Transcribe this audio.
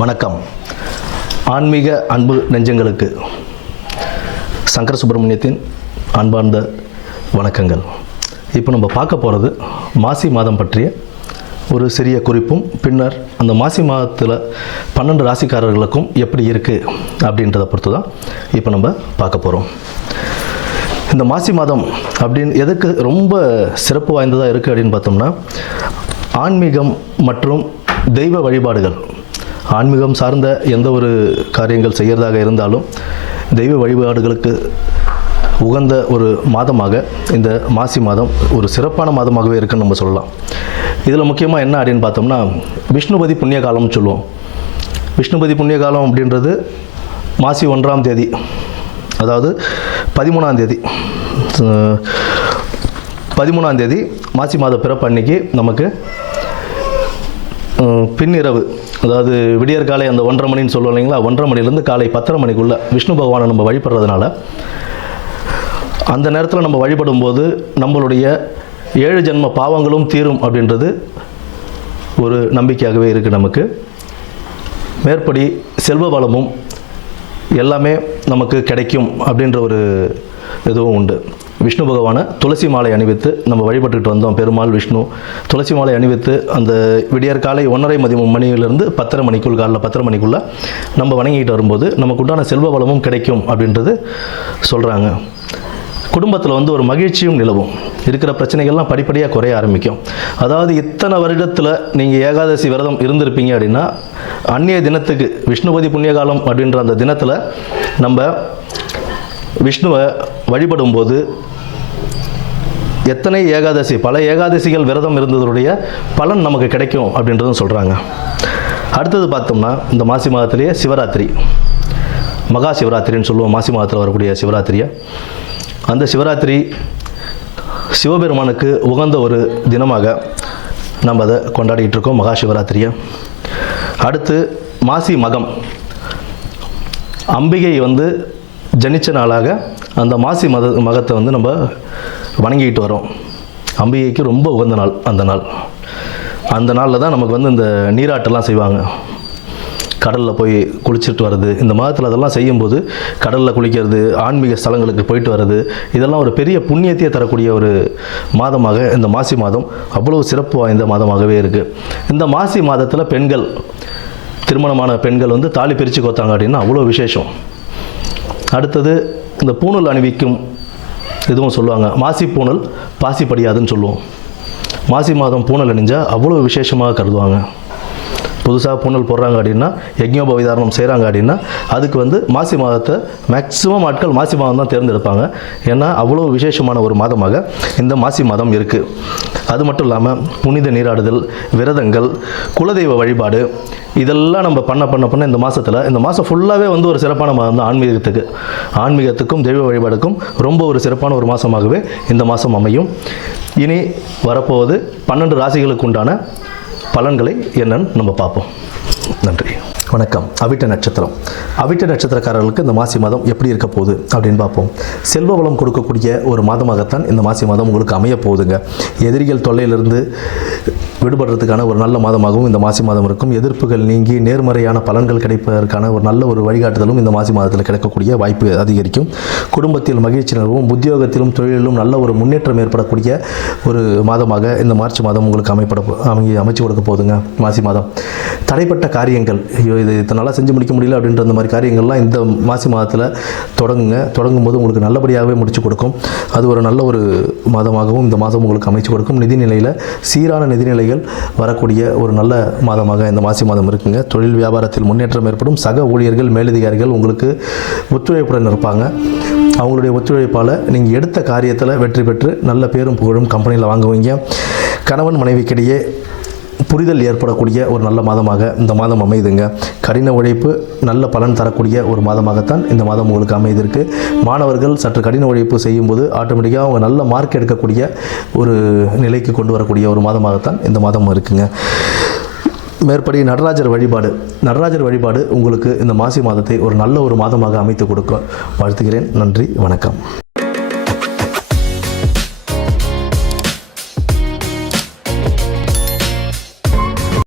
வணக்கம். ஆன்மீக அன்பு நெஞ்சங்களுக்கு சங்கர சுப்பிரமணியத்தின் அன்பார்ந்த வணக்கங்கள். இப்போ நம்ம பார்க்க போகிறது மாசி மாதம் பற்றிய ஒரு சிறிய குறிப்பும், பின்னர் அந்த மாசி மாதத்தில் 12 ராசிக்காரர்களுக்கும் எப்படி இருக்குது அப்படின்றத பொறுத்து தான் இப்போ நம்ம பார்க்க போகிறோம். இந்த மாசி மாதம் அப்படின்னு எதுக்கு ரொம்ப சிறப்பு வாய்ந்ததாக இருக்குது அப்படின்னு பார்த்தோம்னா, ஆன்மீகம் மற்றும் தெய்வ வழிபாடுகள், ஆன்மீகம் சார்ந்த எந்த ஒரு காரியங்கள் செய்கிறதாக இருந்தாலும் தெய்வ வழிபாடுகளுக்கு உகந்த ஒரு மாதமாக இந்த மாசி மாதம் ஒரு சிறப்பான மாதமாகவே இருக்குன்னு நம்ம சொல்லலாம். இதில் முக்கியமாக என்ன அப்படின்னு பார்த்தோம்னா, விஷ்ணுபதி புண்ணிய காலம்னு சொல்லுவோம். விஷ்ணுபதி புண்ணிய காலம் அப்படின்றது மாசி 1ஆம் தேதி, அதாவது 13ஆம் தேதி மாசி மாத பிறப்பு அன்னைக்கு நமக்கு பின்னிரவு, அதாவது விடியற்காலை அந்த 1:30 மணின்னு சொல்லுவோம் இல்லைங்களா, 1:30 மணிலேருந்து காலை 10:30 மணிக்குள்ளே விஷ்ணு பகவானை நம்ம வழிபடுறதுனால அந்த நேரத்தில் நம்ம வழிபடும் போது நம்மளுடைய 7 ஜென்ம பாவங்களும் தீரும் அப்படின்றது ஒரு நம்பிக்கையாகவே இருக்குது நமக்கு. மேற்படி செல்வ வளமும் எல்லாமே நமக்கு கிடைக்கும் அப்படின்ற ஒரு இதுவும் உண்டு. விஷ்ணு பகவானை துளசி மாலை அணிவித்து நம்ம வழிபட்டுக்கிட்டு வந்தோம். பெருமாள் விஷ்ணு துளசி மாலை அணிவித்து அந்த விடியற்காலை 1:30 மணியிலிருந்து 10:30 மணிக்குள், காலைல 10:30 மணிக்குள்ளே நம்ம வணங்கிட்டு வரும்போது நமக்கு உண்டான செல்வ வளமும் கிடைக்கும் அப்படின்றது சொல்கிறாங்க. குடும்பத்தில் ஒரு மகிழ்ச்சியும் நிலவும், இருக்கிற பிரச்சனைகள்லாம் படிப்படியாக குறைய ஆரம்பிக்கும். அதாவது இத்தனை வருடத்தில் நீங்கள் ஏகாதசி விரதம் இருந்திருப்பீங்க அப்படின்னா, அந்நிய தினத்துக்கு விஷ்ணுபதி புண்ணியகாலம் அப்படின்ற அந்த தினத்தில் நம்ம விஷ்ணுவை வழிபடும் போது எத்தனை ஏகாதசி, பல ஏகாதசிகள் விரதம் இருந்ததுடைய பலன் நமக்கு கிடைக்கும் அப்படின்றதும் சொல்கிறாங்க. அடுத்தது பார்த்தோம்னா, இந்த மாசி மாதத்திலேயே சிவராத்திரி, மகா சிவராத்திரின்னு சொல்லுவோம். மாசி மாதத்தில் வரக்கூடிய சிவராத்திரியை, அந்த சிவராத்திரி சிவபெருமானுக்கு உகந்த ஒரு தினமாக நம்ம அதை கொண்டாடிக்கிட்டு இருக்கோம், மகா சிவராத்திரியை. அடுத்து மாசி மகம், அம்பிகை ஜனிச்ச நாளாக அந்த மாசி மகத்தை நம்ம வணங்கிக்கிட்டு வரோம். அம்பிகைக்கு ரொம்ப உகந்த நாள் அந்த நாளில் தான் நமக்கு இந்த நீராட்டெல்லாம் செய்வாங்க. கடலில் போய் குளிச்சுட்டு வர்றது, இந்த மாதத்தில் அதெல்லாம் செய்யும்போது கடலில் குளிக்கிறது, ஆன்மீக ஸ்தலங்களுக்கு போயிட்டு வர்றது, இதெல்லாம் ஒரு பெரிய புண்ணியத்தையே தரக்கூடிய ஒரு மாதமாக இந்த மாசி மாதம் அவ்வளோ சிறப்பு வாய்ந்த மாதமாகவே இருக்குது. இந்த மாசி மாதத்தில் பெண்கள், திருமணமான பெண்கள் தாலி பிரித்து கோத்தாங்க அப்படின்னா அவ்வளோ விசேஷம். அடுத்தது இந்த பூணல் அணிவிக்கும் இதுவும் சொல்லுவாங்க. மாசி பூணல் பாசி படியாதுன்னு சொல்லுவோம். மாசி மாதம் பூணல் அணிஞ்சால் அவ்வளோ விசேஷமாக கருதுவாங்க. புதுசாக பூணல் போடுறாங்க அப்படின்னா, யஜ்ஞோபவிதாரணம் செய்கிறாங்க அப்படின்னா, அதுக்கு மாசி மாதத்தை மேக்ஸிமம் ஆட்கள் மாசி மாதம் தான் தேர்ந்தெடுப்பாங்க. ஏன்னா அவ்வளோ விசேஷமான ஒரு மாதமாக இந்த மாசி மாதம் இருக்குது. அது மட்டும் இல்லாமல் புனித நீராடுதல், விரதங்கள், குலதெய்வ வழிபாடு, இதெல்லாம் நம்ம பண்ண இந்த மாதத்தில், இந்த மாதம் ஃபுல்லாகவே ஒரு சிறப்பான மாதம் தான். ஆன்மீகத்துக்கும் தெய்வ வழிபாடுக்கும் ரொம்ப ஒரு சிறப்பான ஒரு மாதமாகவே இந்த மாதம் அமையும். இனி வரப்போவது 12 ராசிகளுக்கு உண்டான பலன்களை என்னன்னு நம்ம பார்ப்போம். நன்றி, வணக்கம். அவிட்ட நட்சத்திரம், அவிட்ட நட்சத்திரக்காரர்களுக்கு இந்த மாசி மாதம் எப்படி இருக்க போகுது அப்படின்னு பார்ப்போம். செல்வ வளம் கொடுக்கக்கூடிய ஒரு மாதமாகத்தான் இந்த மாசி மாதம் உங்களுக்கு அமைய போகுதுங்க. எதிரிகள் தொல்லையிலிருந்து விடுபடுறதுக்கான ஒரு நல்ல மாதமாகவும் இந்த மாசி மாதம் இருக்கும். எதிர்ப்புகள் நீங்கி நேர்மறையான பலன்கள் கிடைப்பதற்கான ஒரு நல்ல ஒரு வழிகாட்டுதலும் இந்த மாசி மாதத்தில் கிடைக்கக்கூடிய வாய்ப்பு அதிகரிக்கும். குடும்பத்தில் மகிழ்ச்சி நிலவும், உத்தியோகத்திலும் தொழிலிலும் நல்ல ஒரு முன்னேற்றம் ஏற்படக்கூடிய ஒரு மாதமாக இந்த மார்ச் மாதம் உங்களுக்கு அமைச்சு கொடுக்க போகுதுங்க. மாசி மாதம் தடைப்பட்ட காரியங்கள், இது இத்தனை செஞ்சு முடிக்க முடியல அப்படின்ற அந்த மாதிரி காரியங்கள்லாம் இந்த மாசி மாதத்தில் தொடங்கும் போது உங்களுக்கு நல்லபடியாகவே முடிச்சு கொடுக்கும். அது ஒரு நல்ல ஒரு மாதமாகவும் இந்த மாதம் உங்களுக்கு அமைச்சு கொடுக்கும். நிதிநிலையில் சீரான நிதிநிலைகள் வரக்கூடிய ஒரு நல்ல மாதமாக இந்த மாசி மாதம் இருக்குங்க. தொழில் வியாபாரத்தில் முன்னேற்றம் ஏற்படும். சக ஊழியர்கள், மேலதிகாரிகள் உங்களுக்கு ஒத்துழைப்புடன் இருப்பாங்க. அவங்களுடைய ஒத்துழைப்பால் நீங்கள் எடுத்த காரியத்தில் வெற்றி பெற்று நல்ல பேரும் புகழும் கம்பெனியில் வாங்குவீங்க. கணவன் மனைவிக்கிடையே புரிதல் ஏற்படக்கூடிய ஒரு நல்ல மாதமாக இந்த மாதம் அமையுதுங்க. கடின உழைப்பு நல்ல பலன் தரக்கூடிய ஒரு மாதமாகத்தான் இந்த மாதம் உங்களுக்கு அமைதிருக்கு. மாணவர்கள் சற்று கடின உழைப்பு செய்யும்போது ஆட்டோமேட்டிக்காக அவங்க நல்ல மார்க் எடுக்கக்கூடிய ஒரு நிலைக்கு கொண்டு வரக்கூடிய ஒரு மாதமாகத்தான் இந்த மாதம் இருக்குங்க. மேற்படி நடராஜர் வழிபாடு உங்களுக்கு இந்த மாசி மாதத்தை ஒரு நல்ல ஒரு மாதமாக அமைத்து கொடுக்க வாழ்த்துகிறேன். நன்றி, வணக்கம்.